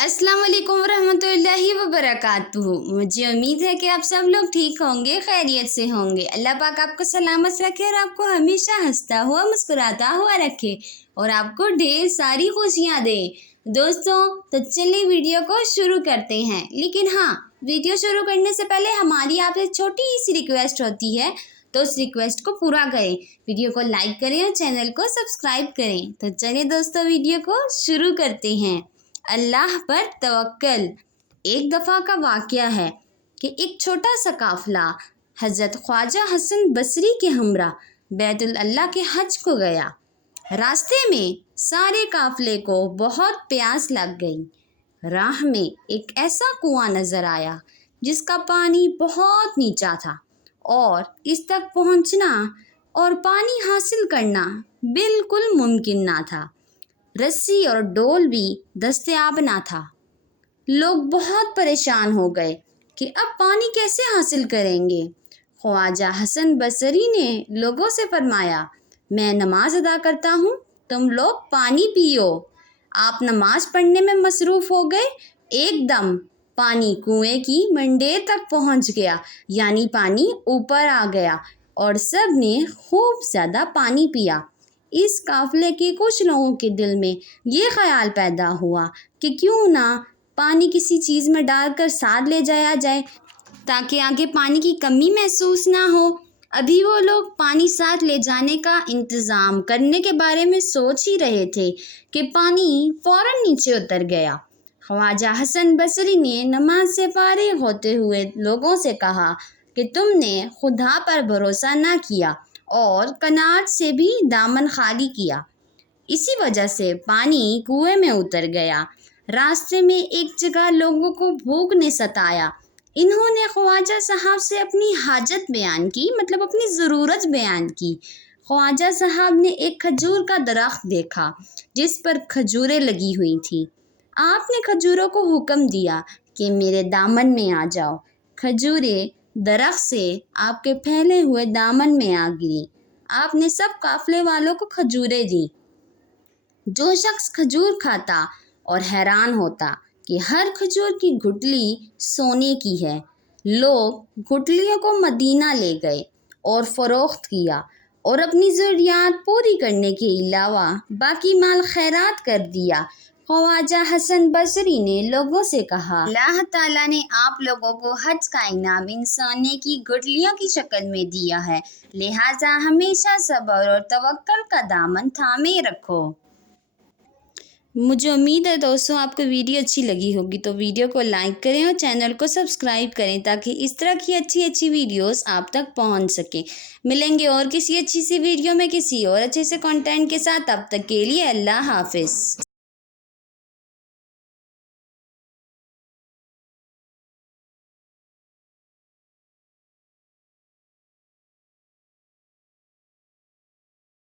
अस्सलाम वालेकुम रहमतुल्लाहि व बरकातुहू। मुझे उम्मीद है कि आप सब लोग ठीक होंगे, खैरियत से होंगे। अल्लाह पाक आपको सलामत रखे और आपको हमेशा हंसता हुआ मुस्कुराता हुआ रखे और आपको ढेर सारी खुशियाँ दे। दोस्तों, तो चलिए वीडियो को शुरू करते हैं। लेकिन हाँ, वीडियो शुरू करने से पहले हमारी आपसे छोटी सी रिक्वेस्ट होती है, तो उस रिक्वेस्ट को पूरा करें, वीडियो को लाइक करें और चैनल को सब्सक्राइब करें। तो चलिए दोस्तों, वीडियो को शुरू करते हैं। अल्लाह पर तवक्कल। एक दफ़ा का वाक़या है कि एक छोटा सा काफ़िला हज़रत ख्वाजा हसन बसरी के हमरा बैतुल अल्लाह के हज को गया। रास्ते में सारे काफ़िले को बहुत प्यास लग गई। राह में एक ऐसा कुआं नज़र आया जिसका पानी बहुत नीचा था और इस तक पहुंचना और पानी हासिल करना बिल्कुल मुमकिन ना था। रस्सी और डोल भी दस्तयाब ना था। लोग बहुत परेशान हो गए कि अब पानी कैसे हासिल करेंगे। ख्वाजा हसन बसरी ने लोगों से फरमाया, मैं नमाज अदा करता हूँ, तुम लोग पानी पियो। आप नमाज पढ़ने में मसरूफ़ हो गए। एकदम पानी कुएं की मंडेर तक पहुँच गया, यानी पानी ऊपर आ गया और सब ने खूब ज़्यादा पानी पिया। इस काफ़िले के कुछ लोगों के दिल में ये ख्याल पैदा हुआ कि क्यों ना पानी किसी चीज़ में डालकर साथ ले जाया जाए ताकि आगे पानी की कमी महसूस ना हो। अभी वो लोग पानी साथ ले जाने का इंतज़ाम करने के बारे में सोच ही रहे थे कि पानी फ़ौरन नीचे उतर गया। ख्वाजा हसन बसरी ने नमाज से फारिग होते हुए लोगों से कहा कि तुमने खुदा पर भरोसा ना किया और कनात से भी दामन खाली किया। इसी वजह से पानी कुएं में उतर गया। रास्ते में एक जगह लोगों को भूख ने सताया। इन्होंने ख्वाजा साहब से अपनी हाजत बयान की, मतलब अपनी ज़रूरत बयान की। ख्वाजा साहब ने एक खजूर का दरख्त देखा जिस पर खजूरें लगी हुई थी। आपने खजूरों को हुक्म दिया कि मेरे दामन में आ जाओ। खजूरें दरख्त से आपके फैले हुए दामन में आ गिरी। आपने सब काफ़िले वालों को खजूरें दी। जो शख्स खजूर खाता और हैरान होता कि हर खजूर की गुठली सोने की है। लोग गुठलियों को मदीना ले गए और फ़रोख्त किया और अपनी ज़रूरियात पूरी करने के अलावा बाकी माल खैरात कर दिया। ख्वाजा हसन बसरी ने लोगों से कहा, अल्लाह ताला ने आप लोगों को हज का इनाम इन सोने की गुठलियों की शक्ल में दिया है, लिहाजा हमेशा सब्र और तवक्कल का दामन थामे रखो। मुझे उम्मीद है दोस्तों आपको वीडियो अच्छी लगी होगी, तो वीडियो को लाइक करें और चैनल को सब्सक्राइब करें ताकि इस तरह की अच्छी वीडियोस आप तक पहुंच सके। मिलेंगे और किसी अच्छी सी वीडियो में किसी और अच्छे से कंटेंट के साथ। तब तक के लिए अल्लाह हाफिज़।